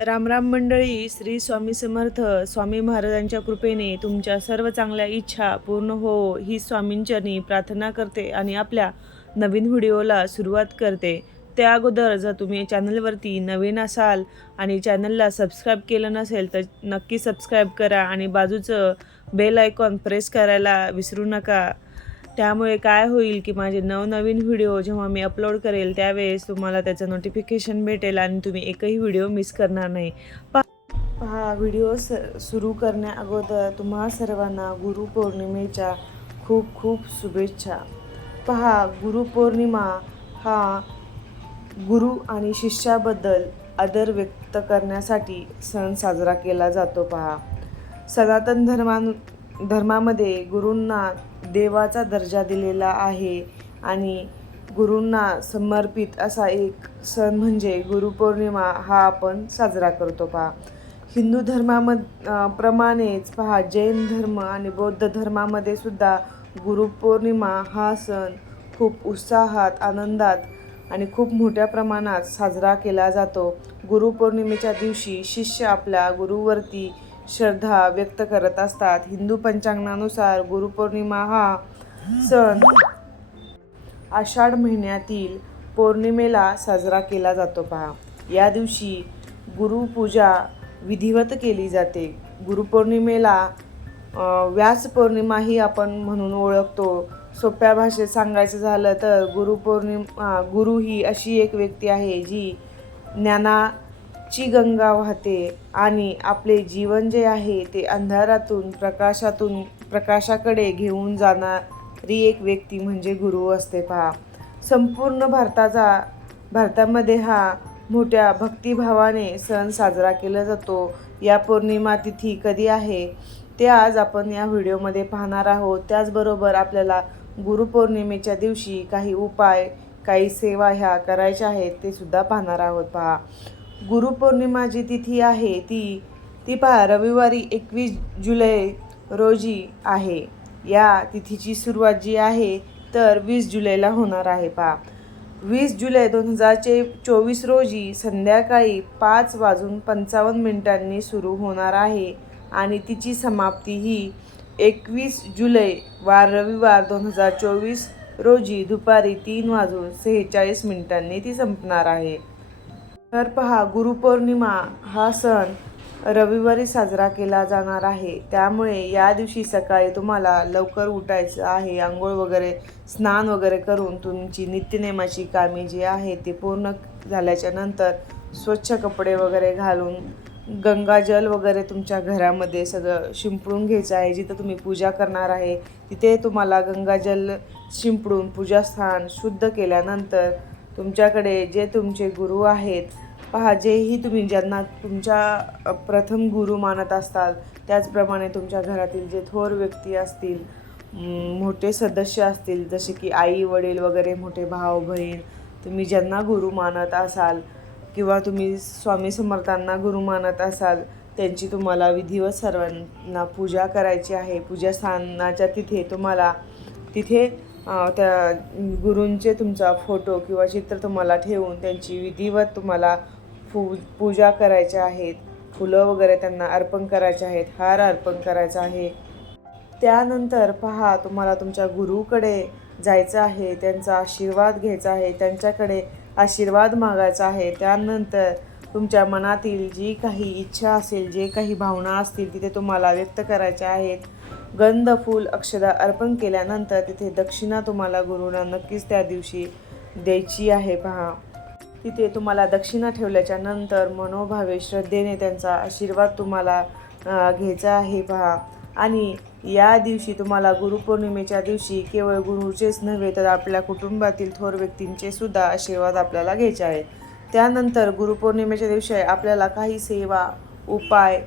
रामराम मंडळी श्री स्वामी समर्थ स्वामी महाराजांच्या कृपेने तुमच्या सर्व चांगल्या इच्छा पूर्ण हो ही स्वामींचरणी प्रार्थना करते आणि आपल्या नवीन व्हिडिओला सुरुवात करते. त्या अगोदर जर तुम्ही चॅनलवरती नवीन असाल आणि चॅनलला सबस्क्राईब केलं नसेल तर नक्की सबस्क्राईब करा आणि बाजूचं बेल आयकॉन प्रेस करायला विसरू नका. त्यामुळे काय होईल की माझे नवनवीन व्हिडिओ जेव्हा मी अपलोड करेल त्यावेळेस तुम्हाला त्याचं नोटिफिकेशन भेटेल आणि तुम्ही एकही व्हिडिओ मिस करणार नाही. पा पहा व्हिडिओ स सुरू करण्या अगोदर तुम्हा सर्वांना गुरुपौर्णिमेच्या खूप खूप शुभेच्छा. पहा गुरुपौर्णिमा हा गुरु आणि शिष्याबद्दल आदर व्यक्त करण्यासाठी सण साजरा केला जातो पहा. सनातन धर्मान धर्मामध्ये गुरूंना देवाचा दर्जा दिलेला आहे आणि गुरूंना समर्पित असा एक सण म्हणजे गुरुपौर्णिमा हा आपण साजरा करतो पहा. हिंदू धर्मामध प्रमाणेच पहा जैन धर्म आणि बौद्ध धर्मामध्ये सुद्धा गुरुपौर्णिमा हा सण खूप उत्साहात आनंदात आणि खूप मोठ्या प्रमाणात साजरा केला जातो. गुरुपौर्णिमेच्या दिवशी शिष्य आपल्या गुरुवरती श्रद्धा व्यक्त करत असतात. हिंदू पंचांगानुसार गुरुपौर्णिमा हा सण आषाढ महिन्यातील पौर्णिमेला साजरा केला जातो. पहा या दिवशी गुरुपूजा विधिवत केली जाते. गुरुपौर्णिमेला व्यास पौर्णिमाही आपण म्हणून ओळखतो. सोप्या भाषेत सांगायचं झालं तर गुरुपौर्णिमा गुरु ही अशी एक व्यक्ती आहे जी ज्ञाना ची गंगा वाहते आणि आपले जीवन जे आहे ते अंधारातून प्रकाशातून प्रकाशाकडे घेऊन जाणारी एक व्यक्ती म्हणजे गुरु असते पहा. संपूर्ण भारताचा भारतामध्ये हा मोठ्या भक्तिभावाने सण साजरा केला जातो. या पौर्णिमा तिथी कधी आहे ते आज आपण या व्हिडिओमध्ये पाहणार आहोत. त्याचबरोबर आपल्याला गुरुपौर्णिमेच्या दिवशी काही उपाय काही सेवा ह्या करायच्या आहेत ते सुद्धा पाहणार आहोत पहा. गुरुपौर्णिमा जी तिथी आहे ती ती पहा रविवारी एकवीस जुलै रोजी आहे. या तिथीची सुरुवात जी आहे तर वीस जुलैला होणार आहे पहा. वीस जुलै दोन हजारचे चोवीस रोजी संध्याकाळी पाच वाजून पंचावन्न मिनिटांनी सुरू होणार आहे आणि तिची समाप्ती ही एकवीस जुलै वार रविवार दोन हजार चोवीस रोजी दुपारी तीन वाजून सेहेचाळीस मिनिटांनी ती संपणार आहे. तर पहा गुरुपौर्णिमा हा सण रविवारी साजरा केला जाणार आहे. त्यामुळे या दिवशी सकाळी तुम्हाला लवकर उठायचं आहे. आंघोळ वगैरे स्नान वगैरे करून तुमची नित्यनेमाची कामे जी आहे ती पूर्ण झाल्याच्यानंतर स्वच्छ कपडे वगैरे घालून गंगाजल वगैरे तुमच्या घरामध्ये सगळं शिंपडून घ्यायचं आहे. जिथं तुम्ही पूजा करणार आहे तिथे तुम्हाला गंगाजल शिंपडून पूजास्थान शुद्ध केल्यानंतर तुमच्याकडे जे तुमचे गुरु आहेत पहा जेही तुम्ही ज्यांना तुमच्या प्रथम गुरु मानत असताल त्याचप्रमाणे तुमच्या घरातील जे थोर व्यक्ती असतील मोठे सदस्य असतील जसे की आई वडील वगैरे मोठे भाऊ बहीण तुम्ही ज्यांना गुरु मानत असाल किंवा तुम्ही स्वामी समर्थांना गुरु मानत असाल त्यांची तुम्हाला विधिवत सर्वांना पूजा करायची आहे. पूजास्थानाच्या तिथे तुम्हाला तिथे त्या गुरूंचे तुमचा फोटो किंवा चित्र तुम्हाला ठेवून त्यांची विधिवत तुम्हाला फू पूजा करायच्या आहेत. फुलं वगैरे त्यांना अर्पण करायचे आहेत. हार अर्पण करायचा आहे. त्यानंतर पहा तुम्हाला तुमच्या गुरुकडे जायचं आहे. त्यांचा आशीर्वाद घ्यायचा आहे. त्यांच्याकडे आशीर्वाद मागायचा आहे. त्यानंतर तुमच्या मनातील जी काही इच्छा असेल जे काही भावना असतील तिथे तुम्हाला व्यक्त करायच्या आहेत. गंध फूल अक्षदा अर्पण केल्यानंतर तिथे दक्षिणा तुम्हाला गुरुंना नक्कीच त्या दिवशी द्यायची आहे. पहा. तिथे तुम्हाला दक्षिणा ठेवल्याच्या नंतर मनोभावे श्रद्धेने त्यांचा आशीर्वाद तुम्हाला घ्यायचा आहे. पहा. आणि या दिवशी तुम्हाला गुरुपौर्णिमेच्या दिवशी केवळ गुरुचेच नव्हे तर आपल्या कुटुंबातील थोर व्यक्तींचे सुद्धा आशीर्वाद आपल्याला घ्यायचे आहे. त्यानंतर गुरुपौर्णिमेच्या दिवशी आपल्याला काही सेवा उपाय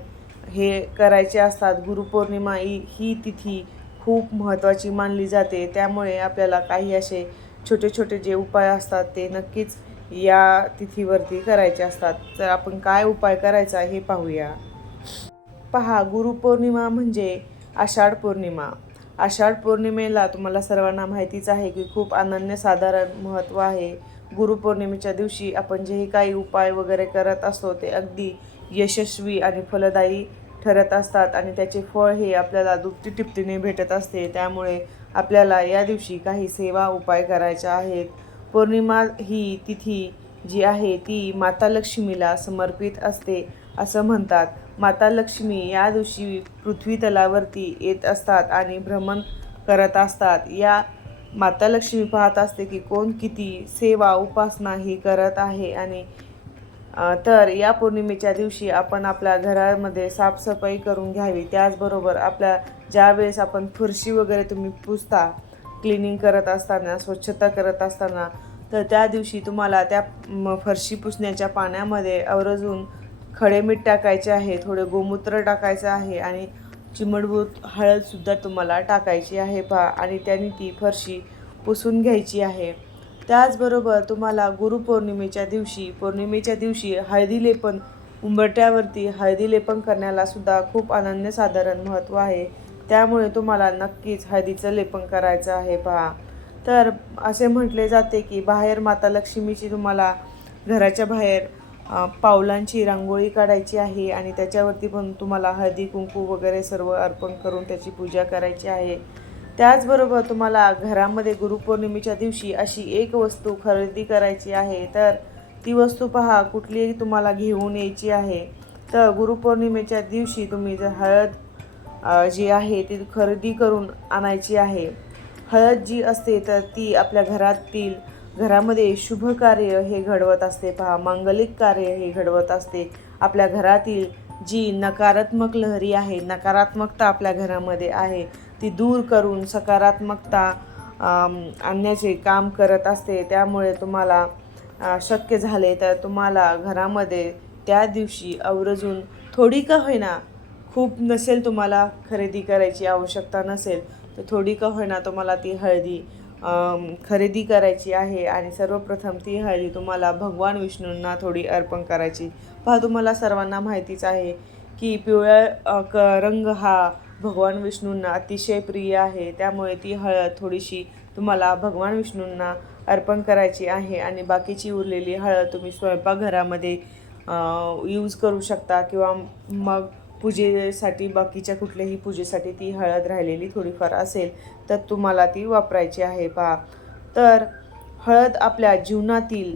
हे करायचे असतात. गुरुपौर्णिमा ही ही तिथी खूप महत्त्वाची मानली जाते. त्यामुळे आपल्याला काही असे छोटे छोटे जे उपाय असतात ते नक्कीच या तिथीवरती करायचे असतात. तर आपण काय उपाय करायचा हे पाहूया. पहा गुरुपौर्णिमा म्हणजे आषाढ पौर्णिमा. आषाढ पौर्णिमेला तुम्हाला सर्वांना माहितीच आहे की खूप अनन्यसाधारण महत्त्व आहे. गुरुपौर्णिमेच्या दिवशी आपण जे काही उपाय वगैरे करत असतो ते अगदी यशस्वी आणि फलदायी ठरत असतात आणि त्याचे फळ हे आपल्याला दुपटी टिपटीने भेटत असते. त्यामुळे आपल्याला या दिवशी काही सेवा उपाय करायच्या आहेत. पौर्णिमा ही तिथी जी आहे ती माता लक्ष्मीला समर्पित असते असं म्हणतात. माता लक्ष्मी या दिवशी पृथ्वी तलावरती येत असतात आणि भ्रमण करत असतात. या माता लक्ष्मी पाहत असते की कोण किती सेवा उपासना ही करत आहे आणि तर या पौर्णिमेच्या दिवशी आपण आपल्या घरामध्ये साफसफाई करून घ्यावी. त्याचबरोबर आपल्या ज्यावेळेस आपण फरशी वगैरे तुम्ही पुसता क्लिनिंग करत असताना स्वच्छता करत असताना तर त्या दिवशी तुम्हाला त्या फरशी पुसण्याच्या पाण्यामध्ये आवर्जून खडे मीठ टाकायचे आहे थोडे गोमूत्र टाकायचं आहे आणि चिमडभूत हळदसुद्धा तुम्हाला टाकायची आहे. पहा आणि त्याने ती फरशी पुसून घ्यायची आहे. त्याचबरोबर तुम्हाला गुरुपौर्णिमेच्या दिवशी पौर्णिमेच्या दिवशी हळदी लेपन उंबरट्यावरती हळदी लेपन करण्याला सुद्धा खूप अनन्यसाधारण महत्त्व आहे. त्यामुळे तुम्हाला नक्कीच हळदीचं लेपन करायचं आहे पहा. तर असे म्हटले जाते की बाहेर माता लक्ष्मीची तुम्हाला घराच्या बाहेर पावलांची रांगोळी काढायची आहे आणि त्याच्यावरती पण तुम्हाला हळदी कुंकू वगैरे सर्व अर्पण करून त्याची पूजा करायची आहे. त्याचबरोबर तुम्हाला घरामध्ये गुरुपौर्णिमेच्या दिवशी अशी एक वस्तू खरेदी करायची आहे तर ती वस्तू पहा कुठलीही तुम्हाला घेऊन यायची आहे. तर गुरुपौर्णिमेच्या दिवशी तुम्ही जर हळद जी आहे ती खरेदी करून आणायची आहे. हळद जी असते तर ती आपल्या घरातील घरामध्ये शुभ कार्य हे घडवत असते पहा मांगलिक कार्य हे घडवत असते. आपल्या घरातील जी नकारात्मक लहरी आहे नकारात्मकता आपल्या घरामध्ये आहे ती दूर करून सकारात्मकता आणण्याचे काम करत असते त्यामुळे तुम्हाला शक्य झाले तर तुम्हाला घरामध्ये त्या दिवशी आवर्जून थोडी का होईना खूप नसेल तुम्हाला खरेदी करायची आवश्यकता नसेल तर थोडी का होईना तुम्हाला ती हळदी खरेदी करायची आहे आणि सर्वप्रथम ती हळदी तुम्हाला भगवान विष्णूंना थोडी अर्पण करायची. पहा तुम्हाला सर्वांना माहितीच आहे की पिवळ्या क रंग हा भगवान विष्णूंना अतिशय प्रिय आहे. त्यामुळे ती हळद थोडीशी तुम्हाला भगवान विष्णूंना अर्पण करायची आहे आणि बाकीची उरलेली हळद तुम्ही स्वयंपाकघरामध्ये यूज करू शकता किंवा मग पूजेसाठी बाकीच्या कुठल्याही पूजेसाठी ती हळद राहिलेली थोडीफार असेल तर तुम्हाला ती वापरायची आहे. पहा. तर हळद आपल्या जीवनातील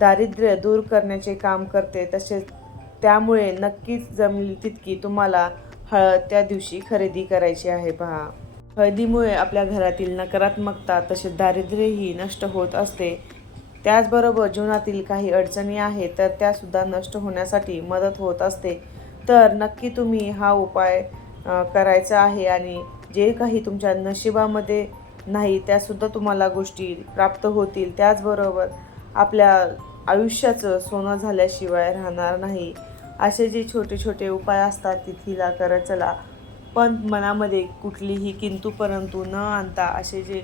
दारिद्र्य दूर करण्याचे काम करते. तसेच त्यामुळे नक्कीच जमली तितकी तुम्हाला हळद त्या दिवशी खरेदी करायची आहे पहा. हळदीमुळे आपल्या घरातील नकारात्मकता तसेच दारिद्र्यही नष्ट होत असते. त्याचबरोबर जीवनातील काही अडचणी आहेत तर त्यासुद्धा नष्ट होण्यासाठी मदत होत असते. तर नक्की तुम्ही हा उपाय करायचा आहे आणि जे काही तुमच्या नशिबामध्ये नाही त्यासुद्धा तुम्हाला गोष्टी प्राप्त होतील. त्याचबरोबर आपल्या आयुष्याचं सोनं झाल्याशिवाय राहणार नाही. असे जे छोटे छोटे उपाय असतात तिथीला करत चला. पण मनामध्ये कुठलीही किंतू परंतु न आणता असे जे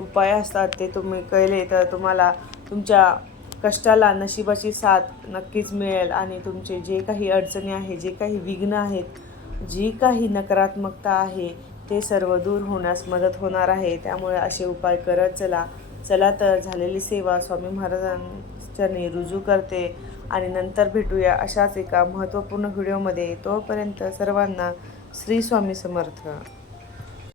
उपाय असतात ते तुम्ही केले तर तुम्हाला तुमच्या कष्टाला नशिबाची साथ नक्कीच मिळेल आणि तुमचे जे काही अडचणी आहे जे काही विघ्न आहेत जी काही नकारात्मकता आहे ते सर्व दूर होण्यास मदत होणार आहे. त्यामुळे असे उपाय करत चला. चला तर झालेली सेवा स्वामी महाराजांच्या रुजू करते. आणि नंतर भेटूया अशाच एका महत्त्वपूर्ण व्हिडिओमध्ये. तोपर्यंत सर्वांना श्री स्वामी समर्थ.